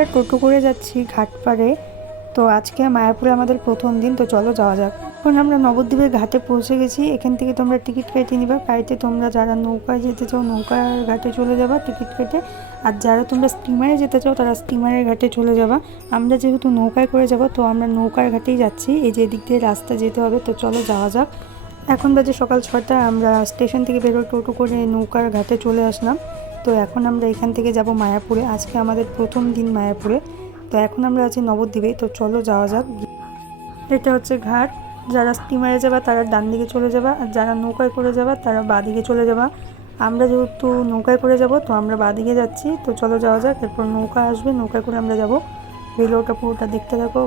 আমরা টোটো করে যাচ্ছি ঘাটপাড়ে। তো আজকে মায়াপুরে আমাদের প্রথম দিন, তো চলো যাওয়া যাক। এখন আমরা নবদ্বীপের ঘাটে পৌঁছে গেছি। এখান থেকে তোমরা টিকিট কেটে নিবা। কাইতে তোমরা যারা নৌকায় যেতে চাও নৌকার ঘাটে চলে যাবা টিকিট কেটে, আর যারা তোমরা স্টিমারে যেতে চাও তারা স্টিমারের ঘাটে চলে যাবা। আমরা যেহেতু নৌকায় করে যাব তো আমরা নৌকার ঘাটেই যাচ্ছি। এই যে এদিক দিয়ে রাস্তা যেতে হবে, তো চলো যাওয়া যাক। এখন বাজে সকাল 6টা। আমরা স্টেশন থেকে বেরোয় টোটো করে নৌকার ঘাটে চলে আসলাম। তো এখন আমরা এখান থেকে যাব মায়াপুরে। আজকে আমাদের প্রথম দিন মায়াপুরে। তো এখন আমরা আছি নবদ্বীপে, তো চলো যাওয়া যাক। এটা হচ্ছে ঘাট। যারা স্টিমারে যাবা তারা ডান দিকে চলে যাবা, আর যারা নৌকায় করে যাবা তারা বাঁ দিকে চলে যাবা। আমরা যেহেতু নৌকায় করে যাব তো আমরা বাঁ দিকে যাচ্ছি। তো চলো যাওয়া যাক। এরপর নৌকা আসবে, নৌকায় করে আমরা যাব। ভিডিওটা পুরোটা দেখতে থাকো।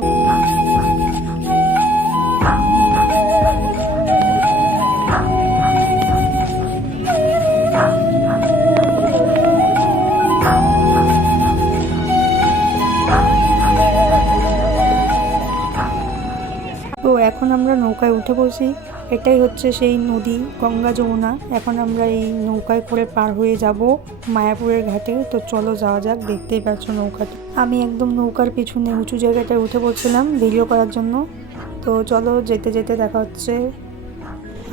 তো এখন আমরা নৌকায় উঠে বসি। এটাই হচ্ছে সেই নদী গঙ্গা যমুনা। এখন আমরা এই নৌকায় করে পার হয়ে যাব মায়াপুরের ঘাটে। তো চলো যাওয়া যাক। দেখতেই পাচ্ছ নৌকাটা। আমি একদম নৌকার পিছনে উঁচু জায়গাটায় উঠে পড়ছিলাম ভিডিও করার জন্য। তো চলো যেতে যেতে দেখা হচ্ছে।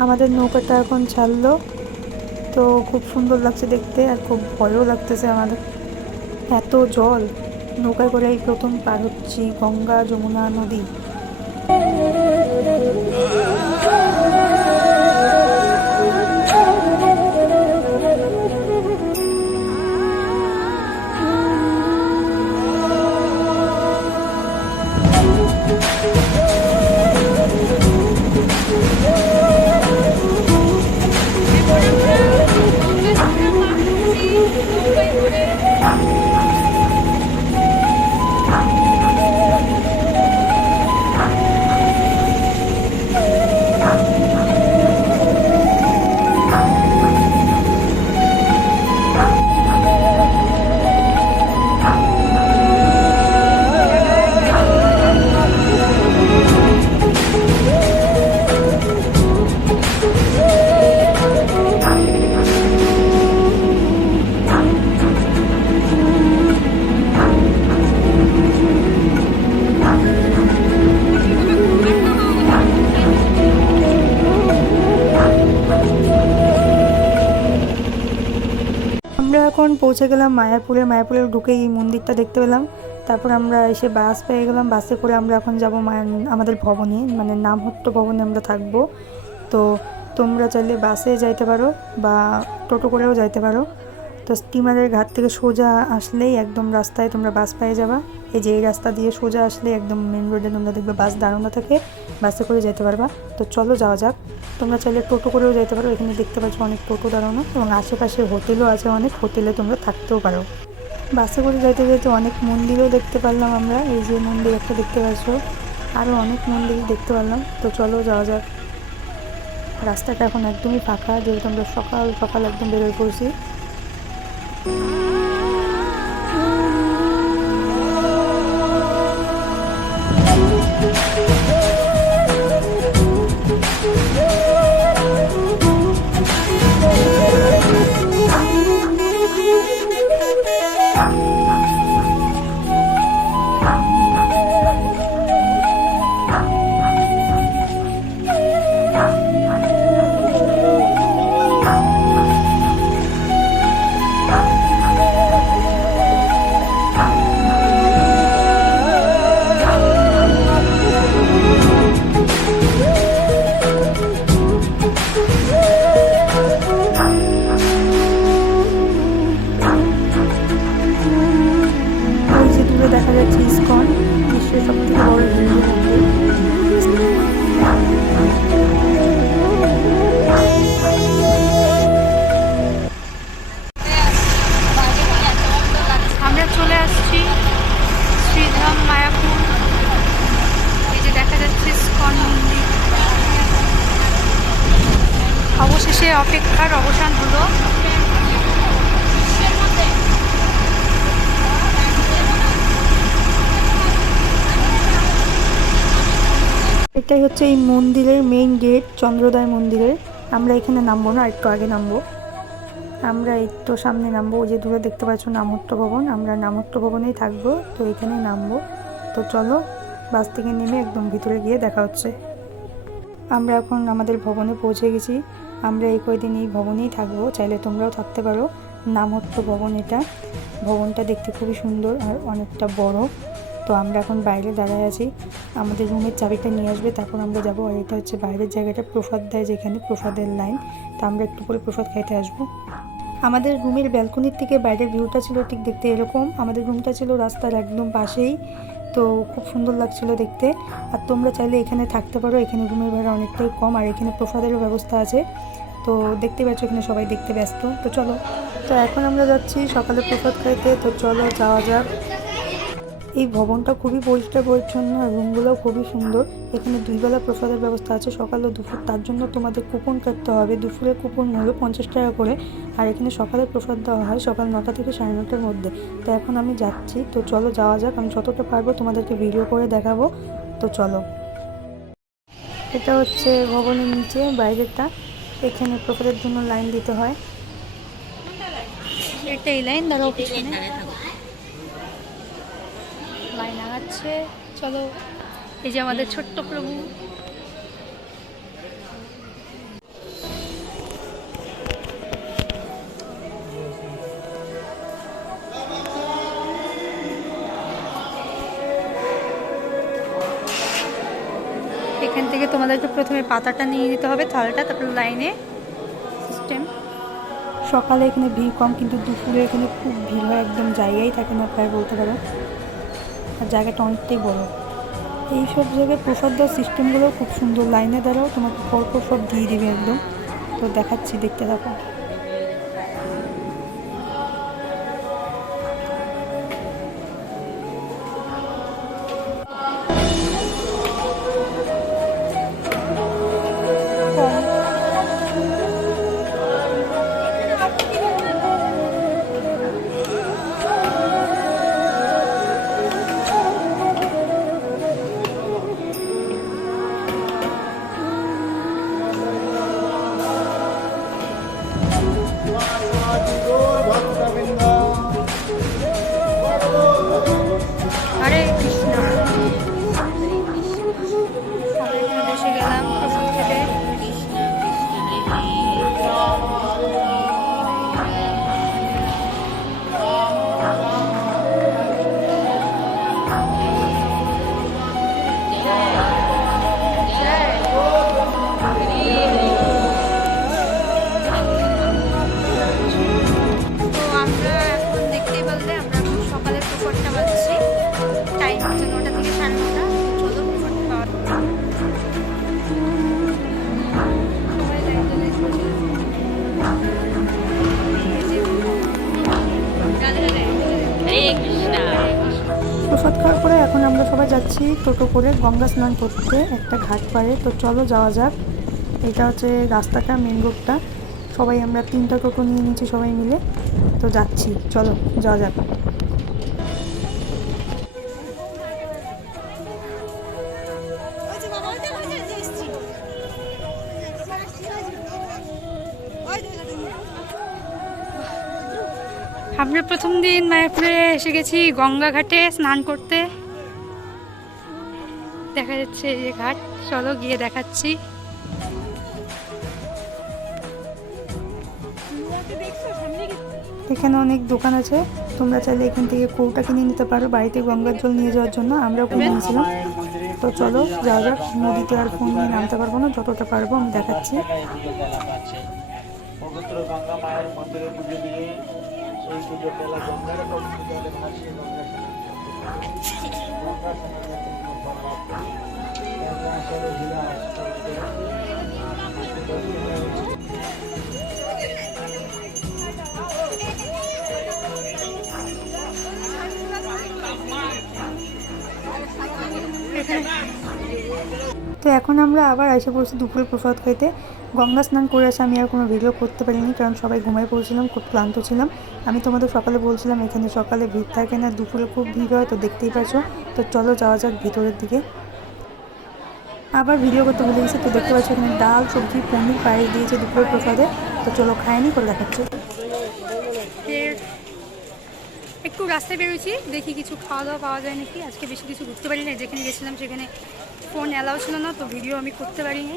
আমাদের নৌকাটা এখন ছাড়লো। তো খুব সুন্দর লাগছে দেখতে, আর খুব ভয়ও লাগতেছে আমাদের। এত জল, নৌকায় করে এই প্রথম পার হচ্ছি গঙ্গা যমুনা নদী। আমরা এখন পৌঁছে গেলাম মায়াপুরে। মায়াপুরে ঢুকে এই মন্দিরটা দেখতে পেলাম। তারপর আমরা এসে বাস পেয়ে গেলাম। বাসে করে আমরা এখন যাব আমাদের ভবনে, মানে নামহট্ট ভবনে আমরা থাকবো। তো তোমরা চাইলে বাসে যাইতে পারো বা টোটো করেও যাইতে পারো। তো স্টিমারের ঘাট থেকে সোজা আসলেই একদম রাস্তায় তোমরা বাস পেয়ে যাবা। এই যে এই রাস্তা দিয়ে সোজা আসলে একদম মেন রোডে তোমরা দেখবে বাস দাঁড়ানো থাকে, বাসে করে যেতে পারবা। তো চলো যাওয়া যাক। তোমরা চাইলে টোটো করেও যেতে পারো। এখানে দেখতে পাচ্ছ অনেক টোটো দাঁড়ানো, এবং আশেপাশে হোটেলও আছে অনেক, হোটেলে তোমরা থাকতেও পারো। বাসে করে যাইতে যেতে অনেক মন্দিরও দেখতে পারলাম আমরা। এই যে মন্দির একটা দেখতে পাচ্ছ, আরও অনেক মন্দির দেখতে পারলাম। তো চলো যাওয়া যাক। রাস্তাটা এখন একদমই ফাঁকা, যেহেতু আমরা সকাল সকাল একদম বেরোয় পড়ছি। দেখা যাচ্ছে ইসকন, বিশ্বের সব থেকে বড় হিন্দু মন্দির। আমরা চলে আসছি শ্রীধাম মায়াপুর। এই যে দেখা যাচ্ছে ইসকন মন্দির। অবশেষে অপেক্ষার অবসান হলো। এটাই হচ্ছে এই মন্দিরের মেইন গেট, চন্দ্রোদয় মন্দিরের। আমরা এখানে নামবো না, একটু আগে নামবো। আমরা এই তো সামনে নামবো, ওই যে দূরে দেখতে পাচ্ছ নামহট্ট ভবন, আমরা নামহট্ট ভবনেই থাকবো, তো এখানেই নামবো। তো চলো বাস থেকে নেমে একদম ভিতরে গিয়ে দেখা হচ্ছে। আমরা এখন আমাদের ভবনে পৌঁছে গেছি। আমরা এই কয়দিন এই ভবনেই থাকবো, চাইলে তোমরাও থাকতে পারো। নামহট্ট ভবন, এটা ভবনটা দেখতে খুবই সুন্দর আর অনেকটা বড়। তো আমরা এখন বাইরে দাঁড়ায় আছি, আমাদের রুমের চাবিটা নিয়ে আসবে, তারপর আমরা যাবো। আর এটা হচ্ছে বাইরের জায়গাটা, প্রসাদ দেয় যেখানে, প্রসাদের লাইন। তো আমরা একটু পরে প্রসাদ খাইতে আসবো। আমাদের রুমের ব্যালকনির থেকে বাইরের ভিউটা ছিল ঠিক দেখতে এরকম। আমাদের রুমটা ছিল রাস্তার একদম পাশেই, তো খুব সুন্দর লাগছিল দেখতে। আর তোমরা চাইলে এখানে থাকতে পারো, এখানে রুমের ভাড়া অনেকটাই কম, আর এখানে প্রসাদেরও ব্যবস্থা আছে। তো দেখতে পাচ্ছ এখানে সবাই দেখতে ব্যস্ত। তো চলো, তো এখন আমরা যাচ্ছি সকালে প্রসাদ খাইতে। তো চলো যাওয়া যাক। এই ভবনটা খুবই পরিষ্কার পরিচ্ছন্ন আর রুমগুলোও খুবই সুন্দর। এখানে 2 বেলা প্রসাদের ব্যবস্থা আছে, সকাল ও দুপুর। তার জন্য তোমাদের কুপন কাটতে হবে, দুপুরের কুপন হলো 50 টাকা করে। আর এখানে সকালে প্রসাদ দেওয়া হয় সকাল 9টা থেকে 9:30টার মধ্যে। তো এখন আমি যাচ্ছি, তো চলো যাওয়া যাক। আমি যতটা পারবো তোমাদেরকে ভিডিও করে দেখাবো। তো চলো, এটা হচ্ছে ভবনের নিচে বাইরেটা, এখানে প্রসাদের জন্য লাইন দিতে হয়। এটা এই লাইন, দাঁড়াও পিছনে লাইন আগাচ্ছে। চলো, এই যে আমাদের ছোট্ট প্রভু। এখান থেকে তোমাদেরকে প্রথমে পাতাটা নিয়ে নিতে হবে, থালটা, তারপর লাইনে সিস্টেম। সকালে এখানে ভিড় কম, কিন্তু দুপুরে এখানে খুব ভিড় হয়, একদম জায়গাই থাকে না প্রায় বলতে পারো। আর জায়গাটা অনেকটাই বড়। এই সব জায়গায় প্রসাদ দেওয়ার সিস্টেমগুলো খুব সুন্দর, লাইনে দাঁড়াও তোমাকে পরপর সব দিয়ে দিবে একদম। তো দেখাচ্ছি, দেখতে থাকো। হরে কৃষ্ণ। দেশে গেলাম প্রসাদ খেতে। প্রসাদ খাওয়ার পরে এখন আমরা সবাই যাচ্ছি টোটো করে গঙ্গা স্নান করতে একটা ঘাট পাড়ে। তো চলো যাওয়া যাক। এটা হচ্ছে রাস্তাটা, মেন রোডটা। সবাই আমরা 3টা টোটো নিয়ে নিচ্ছি সবাই মিলে, তো যাচ্ছি, চলো যাওয়া যাক। আমরা প্রথম দিন মায়াপুরে এসে গেছি গঙ্গা ঘাটে স্নান করতে। দেখা যাচ্ছে এই যে ঘাট, চলো গিয়ে দেখাচ্ছি। এখানে অনেক দোকান আছে, তোমরা চাইলে এখান থেকে কৌটা কিনে নিতে পারো বাড়িতে গঙ্গার জল নিয়ে যাওয়ার জন্য। আমরাও কিনে নিয়েছিলাম। তো চলো যাওয়া যাক। নদীতে আর ফোন নিয়ে নামতে পারবো না, যতটা পারবো আমি দেখাচ্ছি। পবিত্র গঙ্গা মায়ের মন্দিরে পুজো দিয়ে সেই পুজো পেলা গঙ্গার পবিত্র জলে ভাসিয়ে গঙ্গা তো এখন আমরা আবার এসে পড়ছি দুপুরে প্রসাদ খাইতে। গঙ্গা স্নান করে আসে আমি আর কোনো ভিডিও করতে পারিনি, কারণ সবাই ঘুমায় পড়ছিলাম, খুব ক্লান্ত ছিলাম। আমি তোমাদের সকালে বলছিলাম এখানে সকালে ভিড় থাকে না, দুপুরে খুব ভিড় হয়, তো দেখতেই পাচ্ছ। তো চলো যাওয়া যাক ভিতরের দিকে। আবার ভিডিও করতে ভুলে গেছি। তো দেখতে পাচ্ছ এখানে ডাল, সবজি, পনির, পায়েস দিয়েছে দুপুরের প্রসাদে। তো চলো খায়নি করে দেখাচ্ছি। একটু রাস্তায় বেরোচ্ছি, দেখি কিছু খাওয়া দাওয়া পাওয়া যায় নাকি। আজকে বেশি কিছু ঘুরতে পারি না, যেখানে গেছিলাম সেখানে ফোন অ্যালাউ ছিল না, তো ভিডিও আমি করতে পারিনি।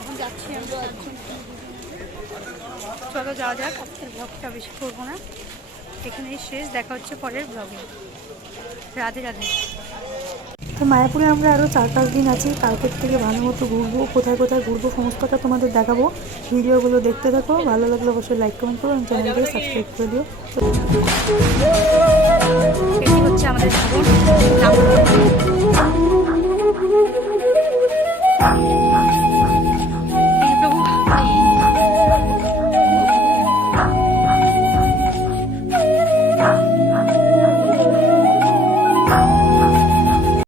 এখন যাচ্ছি আমরা, চলো যাওয়া যাক। আজকের ব্লগটা বেশি করবো না, এখানেই শেষ। দেখা হচ্ছে পরের ব্লগে। রাধে রাধে। তো মায়াপুরে আমরা আরও 4-5 দিন আছি। কালকের থেকে ভালো মতো ঘুরবো, কোথায় কোথায় ঘুরবো সমস্তটা তোমাদের দেখাবো। ভিডিওগুলো দেখতে থাকো, ভালো লাগলে অবশ্যই লাইক কমেন্ট করো এবং চ্যানেলকে সাবস্ক্রাইব করে দিও।